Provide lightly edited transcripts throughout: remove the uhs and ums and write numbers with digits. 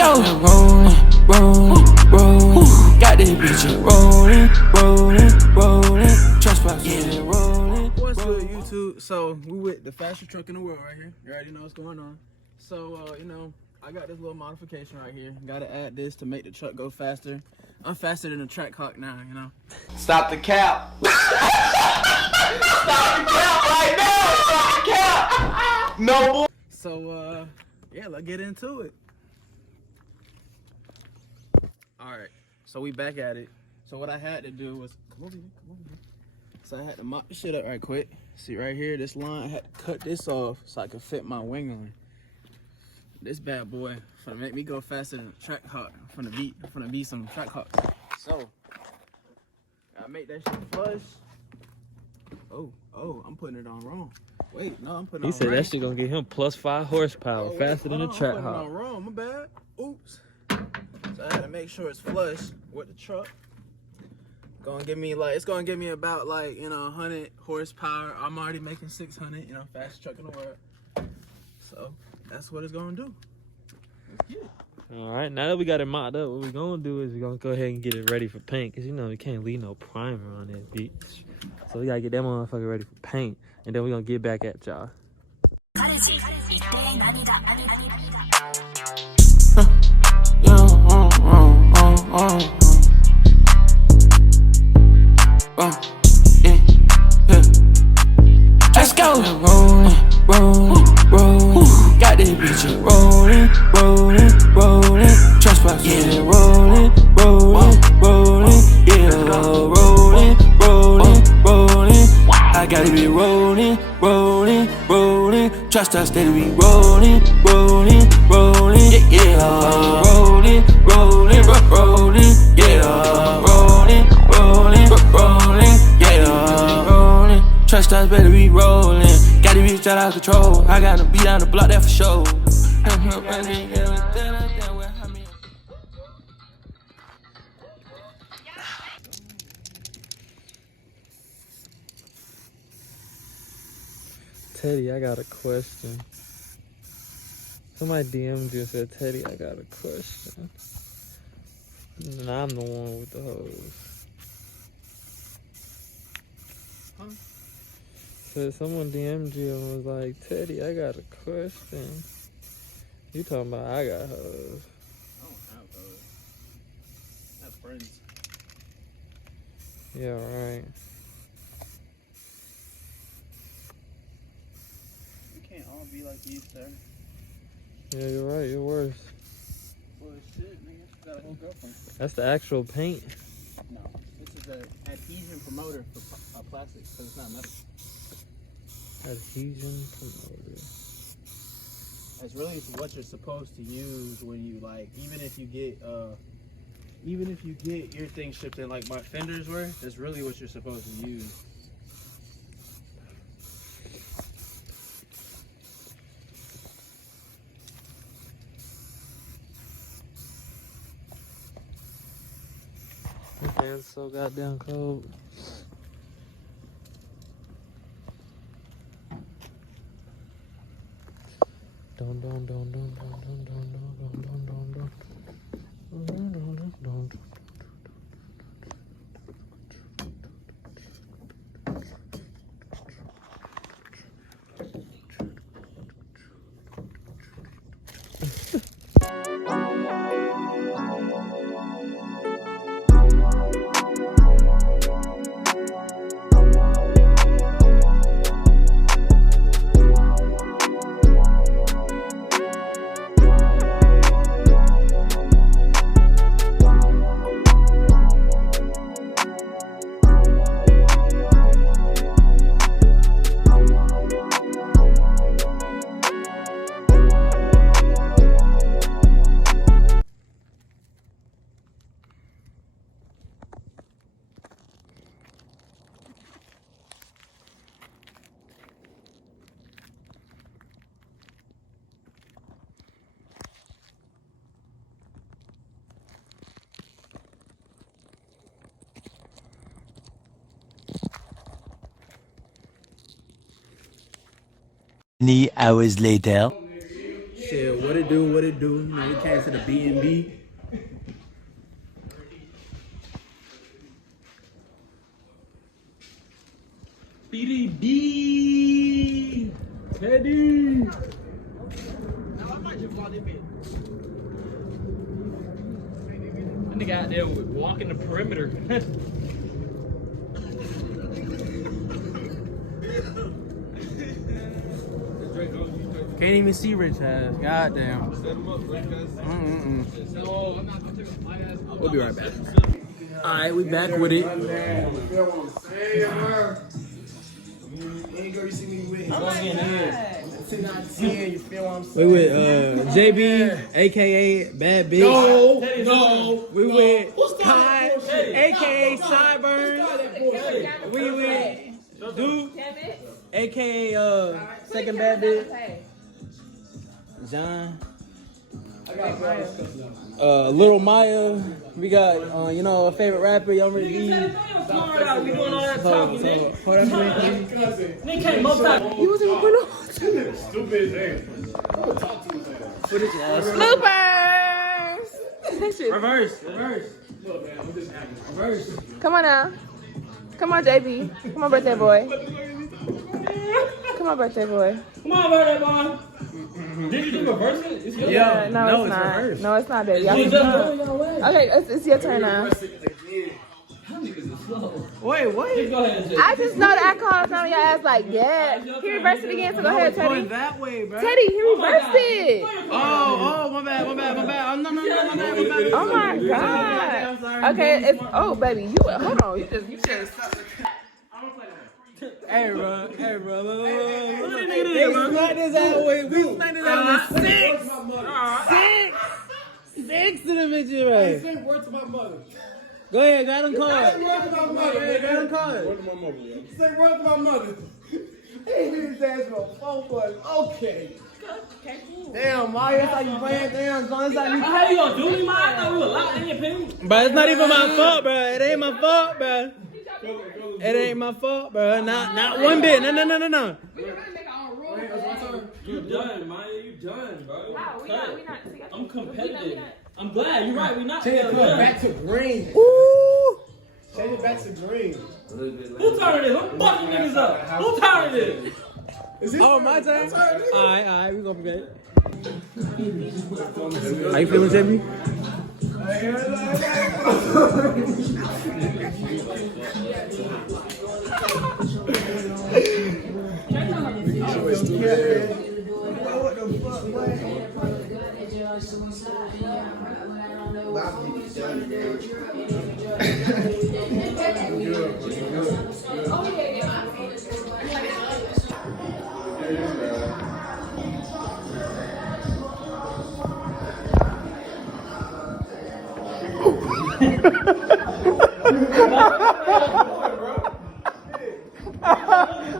go. Rolling, rolling, rolling. Got this bitch rolling, rolling, rolling. Trust me, yeah, rolling. What's good, YouTube? So we with the fastest truck in the world right here. You already know what's going on. So you know, I got this little modification right here. Gotta add this to make the truck go faster. I'm faster than a track hawk now, you know. Stop the cap. Stop the cap right now. Stop the cap. No more. So yeah, let's get into it. All right, so we back at it. So what I had to do was come over here. So I had to mop the shit up right quick. See right here, this line, I had to cut this off so I could fit my wing on. This bad boy finna make me go faster than a track hawk. Finna beat some track hawks. So I make that shit flush. Oh, I'm putting it on wrong. Wait, no, I'm putting it on He said right. that shit gonna get him plus 5 horsepower, faster than a track I'm putting it hawk. on wrong, my bad. Oops. So I had to make sure it's flush with the truck. It's gonna give me about 100 horsepower. I'm already making 600, you know, fastest truck in the world. So that's what it's gonna do. Let's get it. All right, now that we got it mocked up, what we're gonna do is we're gonna go ahead and get it ready for paint, because you know we can't leave no primer on that bitch. So we gotta get that motherfucker ready for paint, and then we're gonna get back at y'all. Let's go. Rolling, rolling, rolling. Got this bitch rolling, rolling, rolling. Trust me, yeah, rolling, rolling, rolling. Yeah, rolling, rolling, rolling. I gotta be rolling, rolling, rolling. Trust us, steady be rolling, rolling, rolling. Yeah, rolling, rolling, rolling. Yeah, rolling, rolling, rolling. Yeah, rolling. Trust us, better be rolling. Got the bitch out of control. I gotta be down the block, that for sure. Teddy, I got a question. Somebody DM'd you and said, Teddy, I got a question. And I'm the one with the hose. Huh? So someone DM'd you and was like, Teddy, I got a question. You talking about I got hose. I don't have those. I have friends. Yeah, right. We can't all be like you, sir. Yeah, you're right, you're worse. Well, shit, nigga. Got a whole girlfriend. That's the actual paint. No, this is an adhesion promoter for plastic, so it's not metal. Adhesion promoter. It's really what you're supposed to use when you even if you get your thing shipped in like my fenders were, that's really what you're supposed to use. Okay, it's so goddamn cold. Don don don don don don don don don don don. Many hours later. Shit, what it do, what it do. You know, we came to the B&B. BDB Teddy. That nigga out there walking the perimeter. Can't even see Rich ass. Goddamn. We'll be right back. Alright, we back with it. We with JB, aka Bad Bitch. No. We with Kai, aka Sideburn. We with Duke, aka Second Bad Bitch. John. Little Maya. We got you know, a favorite rapper, Young Rick D. We doing all that talking, nigga. Hold on, Nigga can't multitask. he wasn't even putting Stupid as hell. footage ass. Bloopers! Reverse. Come on now. Come on, JB. Come on, birthday boy. Come on, birthday boy. Come on, birthday boy. Did you do reverse it? It's your Yeah. No, No, it's it's not. reverse. No, it's not, baby. turn. Y'all can- Okay, it's your turn now. Wait, what? Go ahead, Jay. I just know that I called some of your ass like, yeah. He reversed it again, so go ahead, Going Teddy. that way, bro. Teddy, he reversed it. Oh, my bad. Oh, no, my bad. Oh my god. Okay, it's baby, you hold on. You just Hey, bro. Look. They smacked this out with. We smacked this out with six to the bitch, right? Say word to my mother. Go ahead, got him card. Say word to my mother. Got him card. Say word to my mother. Hey, his ass for a phone call. Okay. Damn, Mario, that's how you playing. Damn, son, that's how you. How you gonna do me, man? I thought we were locked in your opinion. But it's not even my fault, bro. It ain't my fault, bro. It ain't my fault, bro. Not one bit. No. You done, man. You done, bro. Wow, we not. I'm competitive. I'm glad. You're right. We not Change it together. back to green. Ooh. Change it back to green. Who turned this? I'm fucking niggas up. Who turned this? Oh, my turn? Alright, we gonna get it. How you feeling, Jimmy?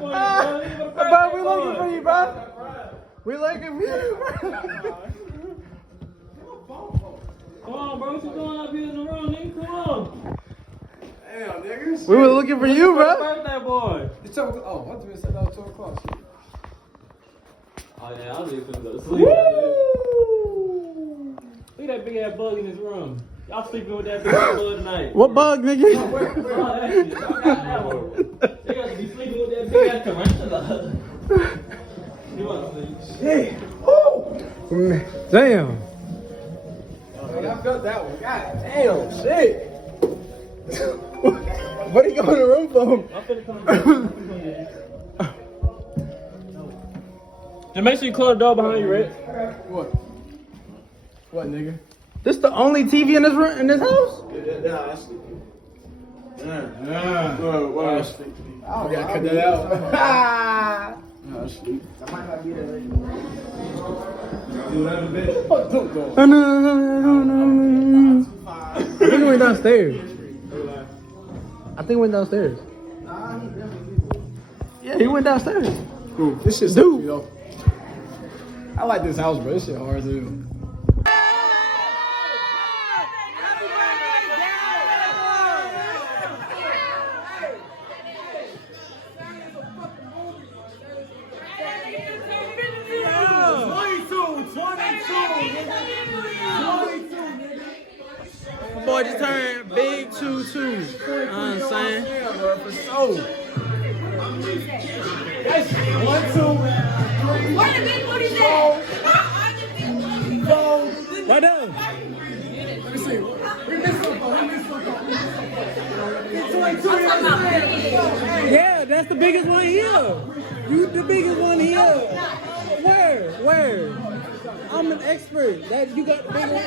Bro, we looking for you, bro. We looking for you, bro. Come on, bro. What you doing up here in the room, nigga? Come on. Damn, niggas. We were looking for you, bro. Birthday boy. It's 12 o'clock. Oh, what's been said that was 12 o'clock? Oh, yeah. I was just gonna go to sleep. Look at that big ass bug in his room. Y'all sleeping with that big ass bug tonight. What bug, nigga? Oh, that shit. Y'all got that one. They got to be sleeping with that big ass tarantula. You want to sleep? Hey. Damn. I felt that one. God damn, shit. What are you going to the room for? I'm finna come back. Just make sure you close the door behind you, Rick. What? What, nigga? This the only TV in this room, in this house? Yeah, I sleep. Well, I gotta cut that out. No, I sleep. That might not be there. Do that in bed. I think he went downstairs. Yeah, he went downstairs. Ooh, this shit's Dude. though. I like this house, bro. This shit hard too. boy just turned big 2-2. You know what I'm saying? Yeah, bro, for sure. That's 1, 2, 3, Where the big booties at? 4. Right there. Let me see. We missed something. Yeah, that's the biggest one here. You the biggest one here. Where? I'm an expert. That you got the big one.